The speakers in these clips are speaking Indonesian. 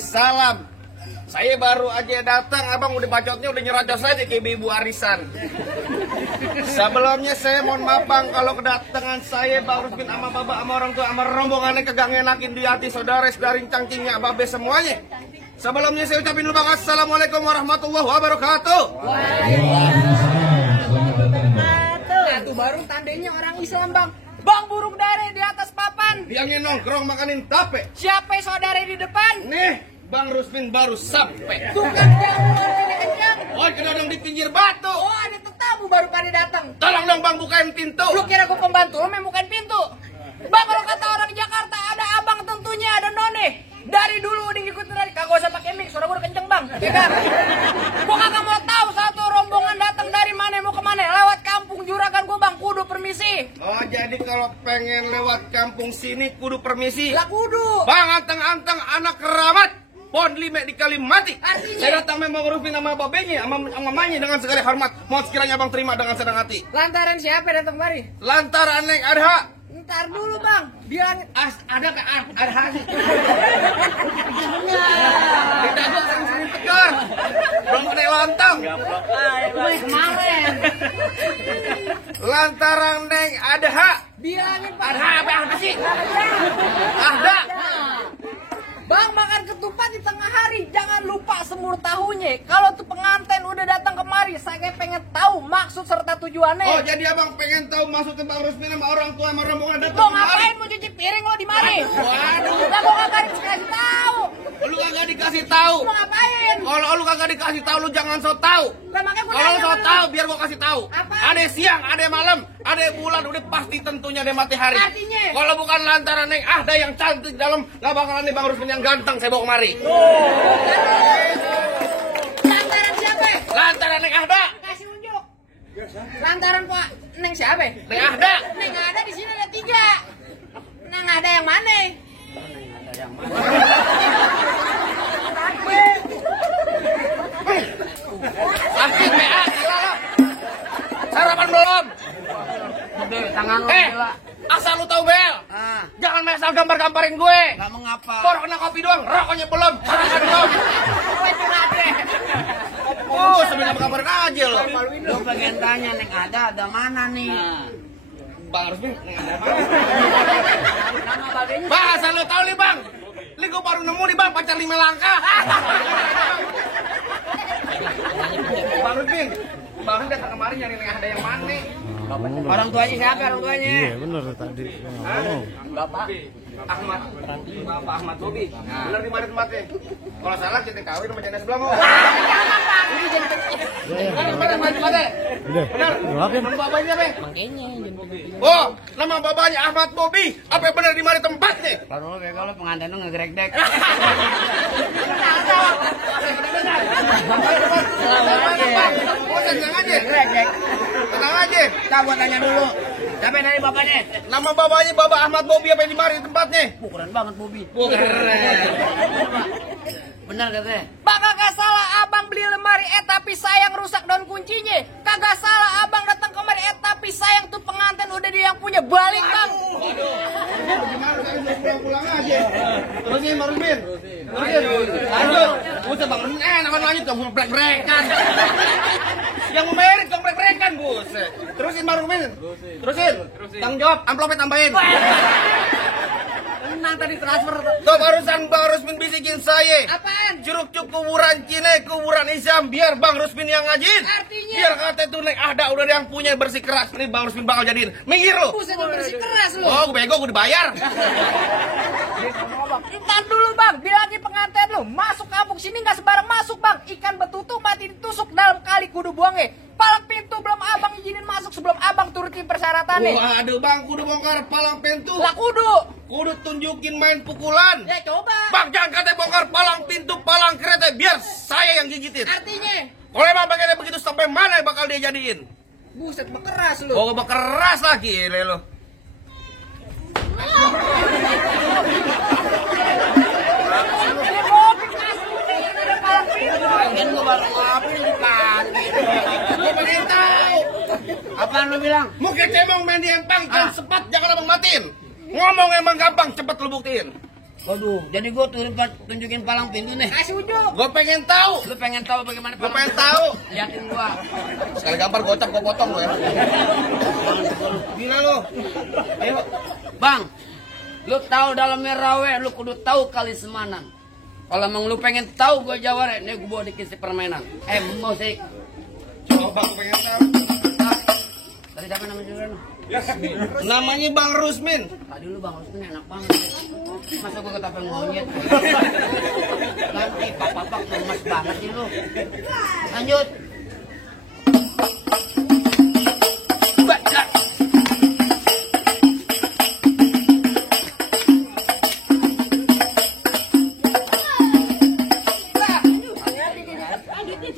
salam. Saya baru aja datang, abang udah bacotnya udah nyerocos aja ke ibu arisan. Sebelumnya saya mohon maaf bang, kalau kedatangan saya Bang Rusmin sama bapak sama orang tua sama rombongannya kagak ngenakin di hati saudara dari cangkingnya babe semuanya. Sebelumnya saya ucapin dulu bang, assalamualaikum warahmatullahi wabarakatuh. Itu baru tandanya orang Islam bang. Bang burung dare di atas papan. Yang nongkrong makanin tape. Siapa saudara di depan? Nih. Bang Rusmin baru sampai. Tuh kan kencang. Oh, kedodong di pinggir batu. Oh, ada tetamu baru pada datang. Tolong dong bang bukain pintu. Lu kira gua pembantu, lu bukain pintu. Bang, kalau kata orang Jakarta ada abang tentunya ada none. Dari dulu udah ngikutin dari kagak usah pakai mic, suara gua udah kenceng bang. Ya kan? Gua kagak mau tahu satu rombongan datang dari mana mau kemana. Lewat kampung Juragan gua bang, kudu permisi. Oh, jadi kalau pengen lewat kampung sini kudu permisi. Lah kudu. Bang anteng-anteng anak keramat. Pon lima dikali mati. Artinya? Saya datang memang Rusmin sama babenya, sama mamanya dengan segala hormat. Mohon sekiranya abang terima dengan senang hati. Lantaran siapa datang kemari? Lantaran Neng Adha. Ntar dulu bang, bilang Ada ke Adha? Tidak ada sering tegar. Belum kena lontong. kemarin. Lantaran Neng Adha. Bilangin pak. Adha apa sih? Adha. Bang makan ketupat di tengah hari, jangan lupa semur tahunya. Kalau tuh pengantin udah datang kemari, saya pengen tahu maksud serta tujuannya. Oh, jadi abang pengen tahu maksudnya Bang Rusmin sama orang tua sama rombongan datang Mau kemari? ngapain mau cuci piring lo di mari? Waduh. Lah gua kagak dikasih tahu. Lu kagak dikasih tahu. Mau ngapain? Kalau lu kagak dikasih tahu, lu jangan so tahu. Lah makanya gua Kalau lu nanya so sama tahu, lu. biar gua kasih tahu. Apa? Ada siang, ada malam, ada bulan, udah pasti tentunya ada matahari. Artinya? Kalau bukan lantaran Neng Ahda yang cantik dalam, nggak bakalan nih Bang Rusmin yang ganteng saya bawa kemari. Lantaran siapa? Lantaran Neng Ahda. Kasih unjuk. Lantaran Pak Neng siapa? Neng Ahda. Neng ada di sini ada 3. Neng ada yang mana? Asik PA, gila lo. Sarapan belum? Tangan Asal lu tahu Bel. Jangan asal gambar-gambarin gue. Gak mengapa. Baru kena kopi doang, rokoknya belum. Sarapan belum. Oh, sebenarnya kabar aja lo. Lu pengen tanya Neng ada mana nih? Bang Rusmin, Bang, asal lo tahu nih Bang. Ini gue baru nemu nih Bang, pacar 5 langkah. Bang Rusmin, Bang Rusmin datang kemarin nyari Neng ada yang mana? Orang tuanya siapa orang tuanya? Iya bener tadi. Bapak. Ahmad, Bapak Ahmad Bobi. Bener di mana tempatnya? Kalau salah kita kawin sama janda sebelah mau. Bener tempatnya? Udah. Bener. Doakan. Nama bapaknya apa? Makanya Oh, nama bapaknya Ahmad Bobi. Apa yang bener di mana tempatnya? kalau lo bego lo pengantin lo ngegrek-grek. Tenang aja. Tenang aja. Kita gua tanya dulu. Siapa dari bapaknya? Nama bapaknya Bapak Ahmad Bobi apa yang di mana tempatnya? Keren banget Bobi. Keren. Benar katanya. Bang kagak salah abang beli lemari tapi sayang rusak daun kuncinya. Kagak salah abang datang kemari tapi sayang tuh pengantin udah dia yang punya balik bang. Gimana saya pulang aja. Terusin Bang Rusmin. Terusin. Lanjut. Usah Bang Rusmin namanya lanjut kamu brek-brekan. Yang merit kamu brek-brekan, Bos. Terusin Bang Rusmin. Terusin. Tanggung jawab, amplopnya tambahin. Tenang tadi transfer. Tuh barusan Bang Rusmin bisikin saya. Apaan? Jeruk cuk kuburan Cina, kuburan Islam. Biar Bang Rusmin yang ngajin. Artinya? Biar kata itu Neng Ahda udah ada yang punya bersih keras. Nih Bang Rusmin bakal jadiin. Minggir lo. Buset lu bersih keras lu. Oh, gue bego, gue dibayar. Ntar dulu bang, bilangin pengantin lu masuk kampung sini nggak sebarang masuk bang. Ikan betutu mati ditusuk dalam kali kudu buangnya. Palang pintu belum abang izinin masuk sebelum abang turutin persyaratannya. Waduh Bang, kudu bongkar palang pintu. Lah kudu. Kudu tunjukin main pukulan. Ya coba. Bang, jangan katanya bongkar palang pintu, palang kereta. Biar saya yang gigitin. Artinya? Kalau emang bagiannya begitu sampai mana bakal dia jadiin? Buset bekeras lu. Oh, bekeras lagi lo. Lagian gua baru ngapain di pagi. Gue pengen tahu. Apaan lu bilang? Mungkin emang main di empang kan sepat, jangan abang matiin. Ngomong emang gampang, cepet lu buktiin. Waduh, jadi gue tunjukin palang pintu nih. Kasih ujuk. Gue pengen tahu. Lu pengen tahu bagaimana Gue palang pengen pintu? tahu. Liatin gua. Sekali gampar gocap gue potong lo ya. Gila lo. Ayo. Bang, lu tahu dalamnya rawe, lu kudu tahu kali semanan. Kalau emang lu pengen tahu gue jawara, nih gue bawa dikit permainan. Musik. Coba gue pengen tahu. Tadi siapa namanya juga? Namanya Bang Rusmin. Tadi lu Bang Rusmin enak banget. Masa gue ketapel monyet? Ganti, papak lemas banget sih lu. Lanjut. Baca.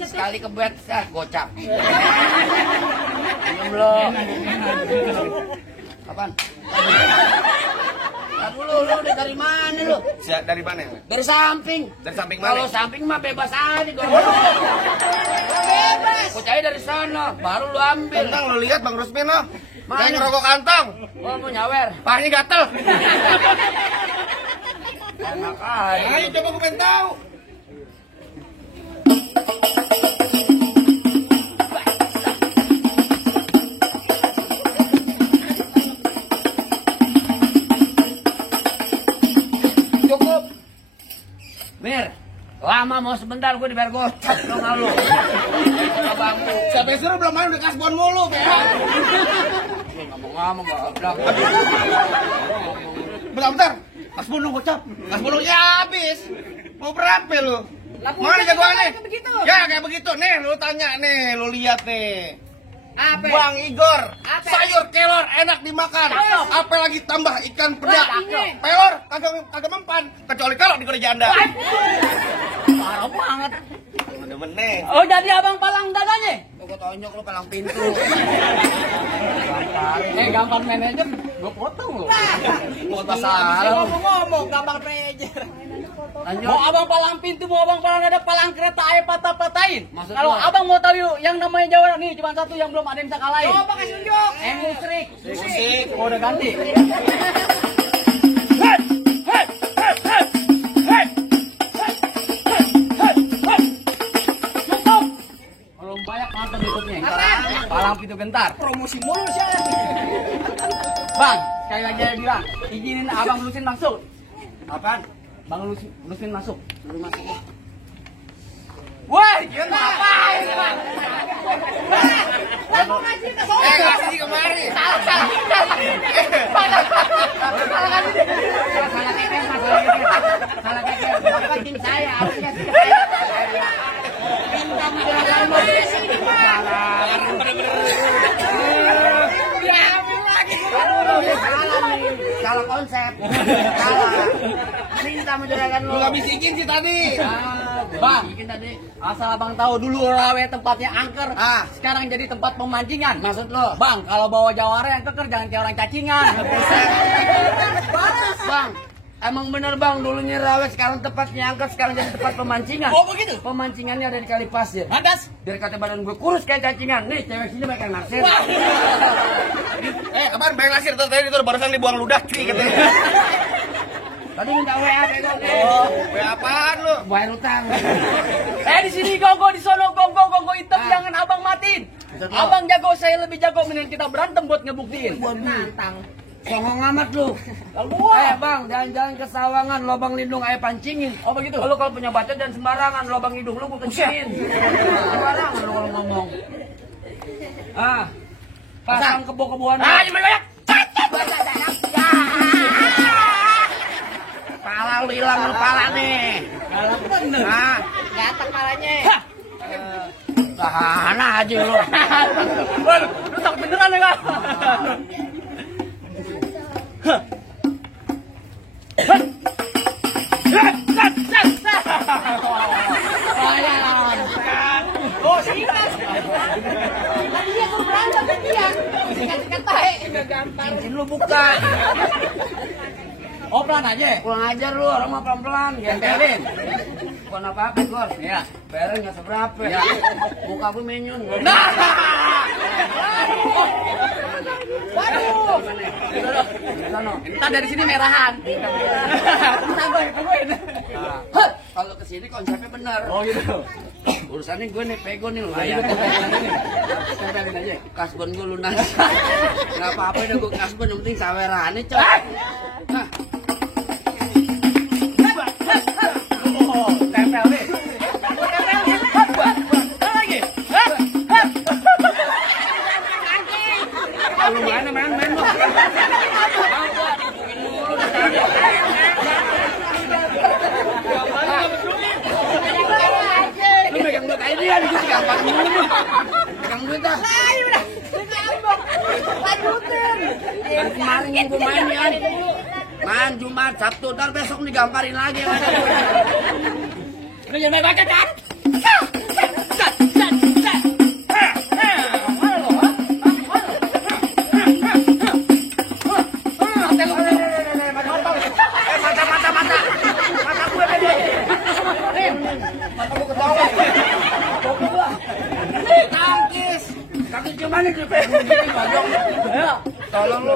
Sekali kebet, gocap. Belum. Kapan? Lu dari mana lu? Dari mana? Dari samping. Dari samping Kalau mana? samping mah bebas aja bebas. Kau cari dari sana, baru lu ambil. Tentang lo lihat Bang Rusmin lo. Mana? Kayak ngerokok kantong. Oh, mau nyawer. Pahanya gatel. Enak aja. Ayo coba gue pengen tahu. Cukup. Mir, lama mau sebentar gue dibayar gocap dong lu. Bangku. Sampai suruh belum main udah kasbon mulu. Ngomong-ngomong goblok. Bentar. Kasbon lu gocap. Kasbon lu ya habis. Mau berapa lu? Mana jagoannya? Kayak begitu. Ya kayak begitu nih, lu tanya nih, lu lihat nih. Apa? Bang Igor, Apa? sayur kelor enak dimakan. Cakep. Apalagi tambah ikan peda. Cakep. Pelor kagak mempan, kecuali kalau di kuda janda. Parah banget. Bener-bener nih. Oh, jadi abang palang dadanya? Gue tonjok lu palang pintu. Gampang manajer, gue potong lo. Buat masalah. Ngomong-ngomong, gampang manajer. Lanjut. Mau abang palang pintu, mau abang palang ada palang kereta ayo patah-patahin. Maksud Kalau lu? abang mau tahu yuk, yang namanya Jawa nih cuma satu yang belum ada yang bisa kalahin. Coba kasih unjuk. Musrik. Musik. Oh, udah ganti. Belum banyak nonton berikutnya. Palang pintu gentar. Promosi mulu sih. Bang, sekali lagi saya bilang, izinin abang Lusin masuk. Apaan? Bang Lusin masuk. Lu masuk. Woi, ngapain, Bang? Bang, mau ngasih ke saya. Kasih kemari. Salah keker. Bapak tim saya, harusnya tim saya. Bintang juragan mau. Ya, ambil lagi. Salah konsep. Salah. Minta menjuragan lu. Lu gak bisikin sih tadi. Bang, Bikin tadi. asal abang tahu dulu rawe tempatnya angker, Ah. sekarang jadi tempat pemancingan. Maksud lo? Bang, kalau bawa jawara yang keker jangan kayak orang cacingan. Bang, emang bener bang, dulunya rawe, sekarang tempatnya angkat, sekarang jadi tempat pemancingan. Oh, begitu? Pemancingannya ada di kali pasir. Lantas? Biar kata badan gue kurus kayak cacingan. Nih, cewek sini banyak yang naksir. Apaan bayang lasir tuh tadi itu barusan dibuang ludah cuy katanya. Tadi minta WA bego. Oh, apaan lu? Bayar utang. Di sini gongo, di sono gongo hitam, jangan abang matiin. Betul. Abang jago, saya lebih jago, mending kita berantem buat ngebuktiin. Nantang. Songong amat lu. Lalu Bang, jalan-jalan ke Sawangan, lobang lindung ayo pancingin. Oh begitu? Lu kalau punya bacot dan sembarangan, lobang hidung lu gue kencingin. Sembarangan lu kalau ngomong. Pasang kebo-keboan. Cuma banyak. Pala lu hilang lu pala nih. Galak bener. Gatak palanya. Tahan aja lu. Waduh, lu tak beneran ya, Bang? Oh, sikat. Tadi dia tuh berantem kan dia. Sikat-sikat tahe. Gampang. Cincin lu buka. Oh, pelan aja. Kurang ajar lu, orang mah pelan-pelan. Gentelin. Bukan apa-apa, Gor. Iya. Bayarnya nggak seberapa. Ya. Muka gue menyun. Nah. Waduh. Entar dari sini merahan. Kalau kesini konsepnya bener. Oh gitu. Urusannya gue nih pego nih lo. Ayo tempelin aja. Kasbon gue lunas. Nggak apa-apa udah gue kasbon, yang penting sawerannya coy. Nah, Oh, tempel nih. Lu main lo. lu megang duit aja dia, gue gampang dulu. Megang duit dah. Ayo udah. Ngambek. Lanjutin. Dan kemarin yang gue main ya. Main Jumat, Sabtu, ntar besok digamparin lagi. Lu jangan main pakai kan? Kaki gimana nih? Tolong lu.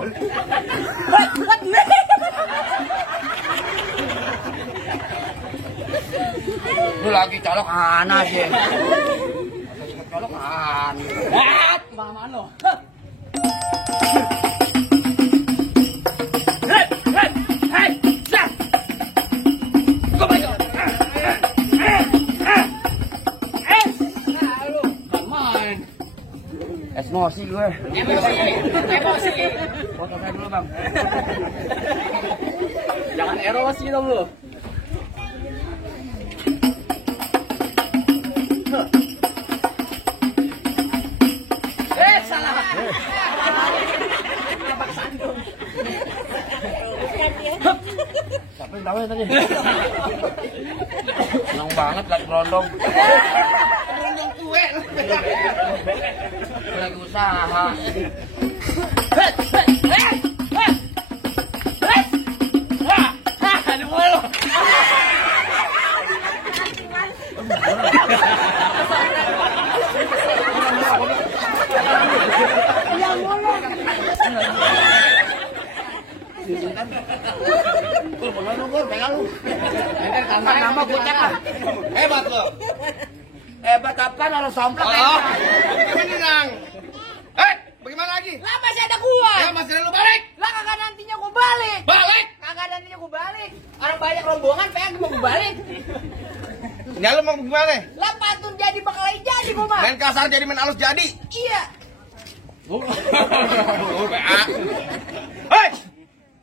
Lu lagi colok anak aja. Colok anak. Kemana lo? Emosi gue. Emosi. Foto saya dulu bang. Jangan erosi dong lu. Salah. Siapa yang tahu ya tadi? Senang banget lagi rondong. Rondong kue. Lagi usaha. Aduh lo. Gur, pegang lu, Gur, pegang lu. Tangan nama gue cekak. Hebat lo. Hebat apaan orang somplak Oh, gimana Nang? Bagaimana lagi? Lah masih ada gua. Ya masih ada lu balik. Lah kagak nantinya gua balik. Balik. Kagak nantinya gua balik. Orang banyak rombongan pengen mau gua balik. Ya lu mau gimana? Lah pantun jadi bakal jadi gua mah. Main kasar jadi main halus jadi. Iya. PA. Hei!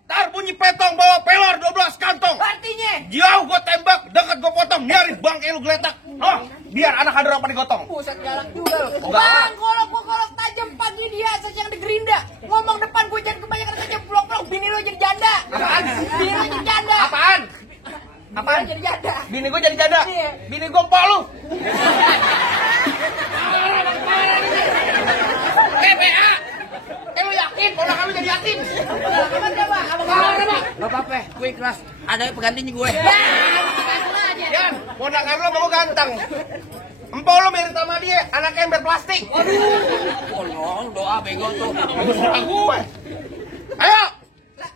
Tar bunyi petong bawa pelor 12 kantong. Artinya Jauh gua tembak, dekat gua potong, nyari bangke lu geletak. Oh, biar anak ada orang pada digotong. pusat galak juga lo. Enggak. Bang, kalau gua kalau tajam pagi dia yang di gerinda. Ngomong depan gua jangan kebanyakan tajam pulang-pulang bini lo jadi janda. Apaan? Bini lo jadi janda. Apaan? Apaan jadi janda? Bini gua jadi janda. Iya. Bini gua empok lu. PA. Lu yakin kalau kamu jadi yatim? Apa coba? Apa kabar, Bang? Gak apa-apa, gue ikhlas. Ada penggantinya gue. Yan, ponakan lu mau ganteng. Empok lu mirip sama dia, anak ember plastik. Tolong, doa bego tuh. Serang gue. Ayo. Lah,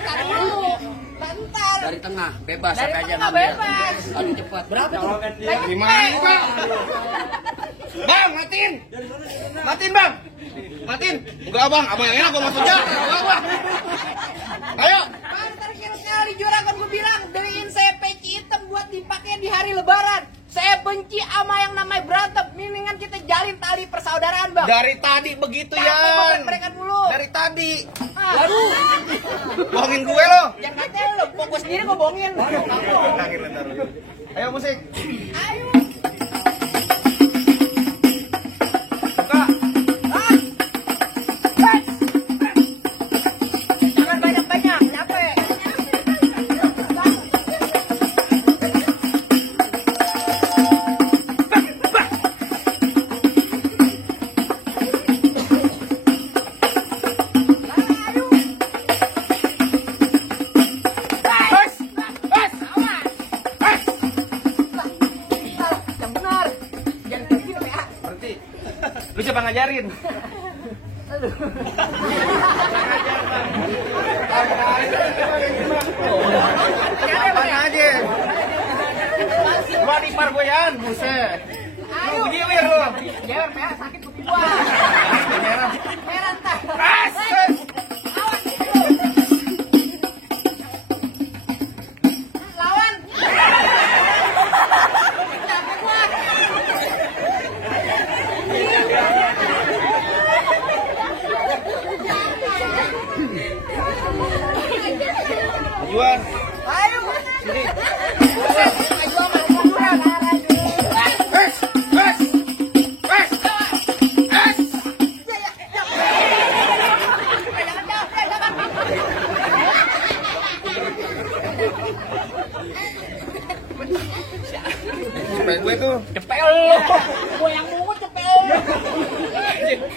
tadi dulu. Bentar. Dari tengah, bebas. Dari Sampai aja tengah ngambil. bebas. Aduh cepat. Berapa tuh? Gimana, Bang? Bang, matiin. Matiin, Bang. Matiin. Enggak, Bang. Abang yang enak gua masuknya. Enggak, Bang. Ayo. Bang, terakhir kali juragan gue bilang beliin saya peci hitam buat dipakai di hari lebaran. Saya benci sama yang namanya berantem. Mendingan kita jalin tali persaudaraan, Bang. Dari tadi begitu, Cakep Yan. banget mereka dulu. Dari tadi. Waduh. Bohongin gue lo. Jangan katanya lo, fokus sendiri gue bohongin. Ayo musik. Ayo. Buka. Jangan banyak-banyak, capek. Lu siapa ngajarin? Kapan aja? Lu di pargoyan, buset. Lu begini lu. Jewer merah sakit kuping gua. Merah. Merah entar. Asyik. Lawan. Lawan. Capek gua. Jual. Ayo. Sini. Ayo sama gua. Cepet gue tuh. Cepel lu. Gua yang mungut cepel.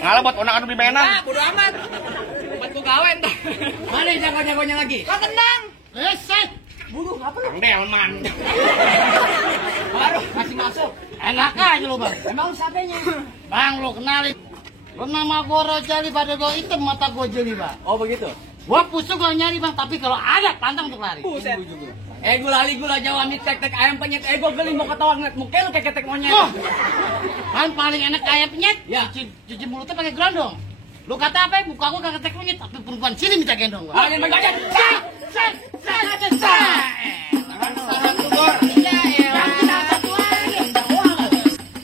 Ngalah buat onak adu di mainan. Ah, bodo amat. Buat gua gawe entar. Mana jago-jagonya lagi? Kau tenang. Reset. Buru apa lu? Delman. Baru kasih masuk. Enak aja lo bang. Emang lu siapanya? Bang lo kenalin. Lo nama gue Rojali pada gue hitam mata gue jeli bang. Oh begitu. Gue pusuk kalau nyari bang, tapi kalau ada pantang untuk lari. Buset. Gue lali gula Jawa mie tek-tek ayam penyet. Gue geli mau ketawa ngeliat muka lu kayak ketek monyet. Oh. Kan paling enak ayam penyet. Ya. Cuci mulutnya pakai gerondong. Lu kata apa ya? Muka gue kayak ketek monyet, tapi perempuan sini minta gendong gua. Jangan baca.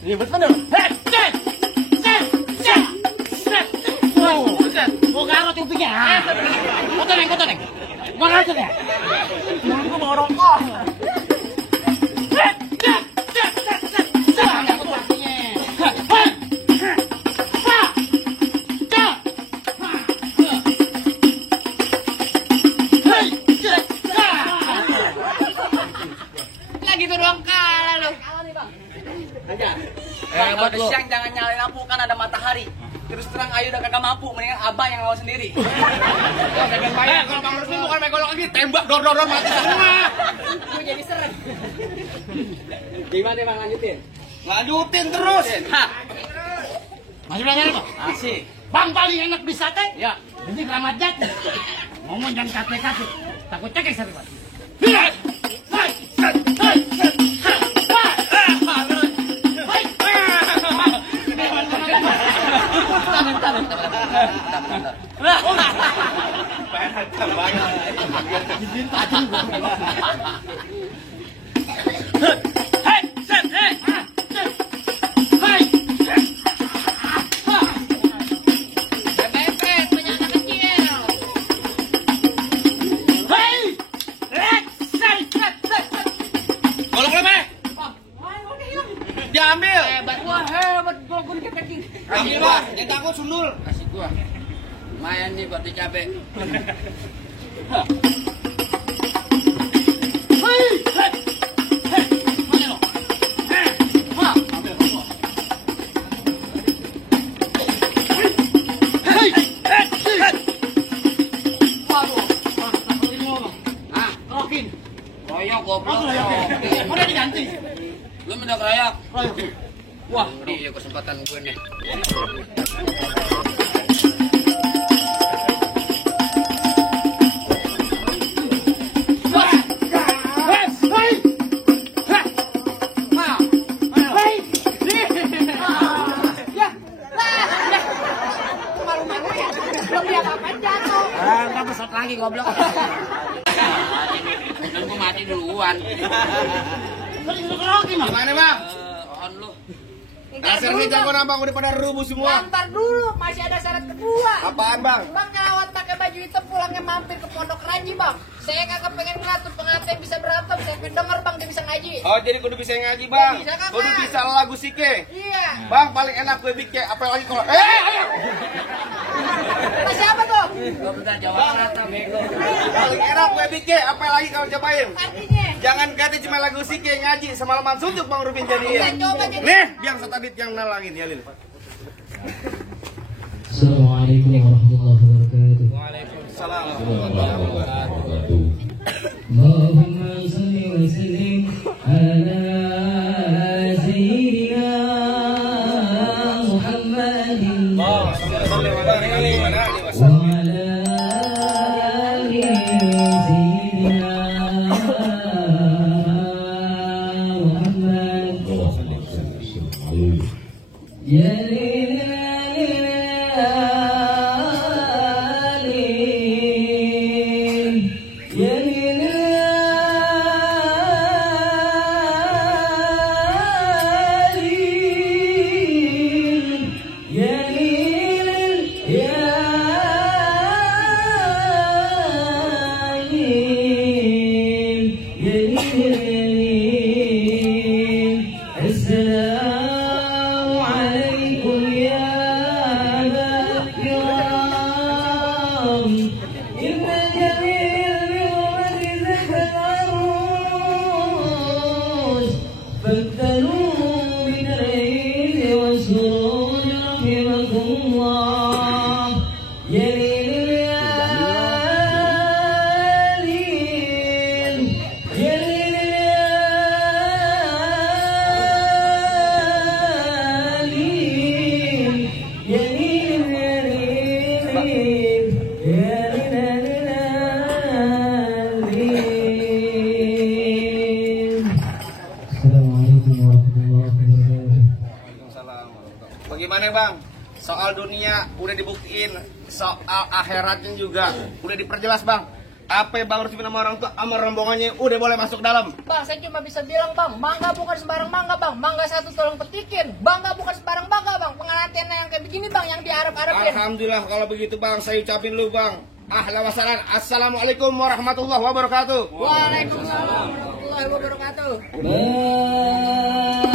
Ribet bener. Gua garot kupingnya. Kota neng. Gua garot ya. Gua mau rokok. Lagi tuh doang kalah lu. Bang, kalau siang jangan nyalain lampu kan ada matahari. Terus terang Ayu udah kagak mampu, mendingan abang yang lawan sendiri. Kalau Bang Rusmin bukan main golok lagi, tembak dor mati semua. Gua jadi seret. Gimana bang lanjutin? Lanjutin terus. Hah, Masih belajar apa? asik. Bang paling enak di sate? Ya. Ini Keramat Jati. Ngomong jangan kate-kate. Takut cekek sari bang. Bebek, punya anak kecil. Golok lebih. Diambil. Hebat, wah hebat. Gua dikepekin. Kasih gua, yang takut sundul. Kasih gua. Lumayan nih buat dicabe. Royok goblok. Udah diganti. Belum udah royok. Wah, ini kesempatan gue nih. Ntar pesat lagi goblok. Dan gue mati duluan. Gimana Bang? On lu. Kasir nih jagoan Abang udah pada rubuh semua. Ntar dulu, masih ada syarat kedua. Apaan Bang? Bang Karawat pakai baju hitam pulangnya mampir ke pondok Raji bang. Saya kagak pengen ngeliat tuh pengantin bisa berantem. Saya pengen denger bang dia bisa ngaji. Oh jadi kudu bisa ngaji Bang. Bisa, Kakak. Kudu bisa lagu sike. Iya. Bang paling enak gue bikin apa lagi kalau Kata siapa tuh? Gue udah jawab rata bego. paling enak gue bikin apa lagi kalau cobain. Artinya. Jangan kata cuma lagu sike ngaji semalaman suntuk Bang Rubin Kita jadiin. coba jadi. Nih biar satadit yang nalangin ya Lil. Assalamualaikum warahmatullahi wabarakatuh. Waalaikumsalam. Allahumma salli wa sallim ala sayyidina Muhammad Bagaimana bang? Soal dunia udah dibuktiin, soal akhiratnya juga udah diperjelas bang. Apa bang harus sama orang tua, sama rombongannya udah boleh masuk dalam. Bang, saya cuma bisa bilang bang, mangga bukan sembarang mangga bang. Mangga satu tolong petikin, bangga bukan sembarang bangga bang. Pengantin yang kayak begini bang, yang diharap-harapin. Alhamdulillah kalau begitu bang, saya ucapin lu bang. Ahlan wa sahlan. Assalamualaikum warahmatullahi wabarakatuh. Waalaikumsalam warahmatullahi wabarakatuh.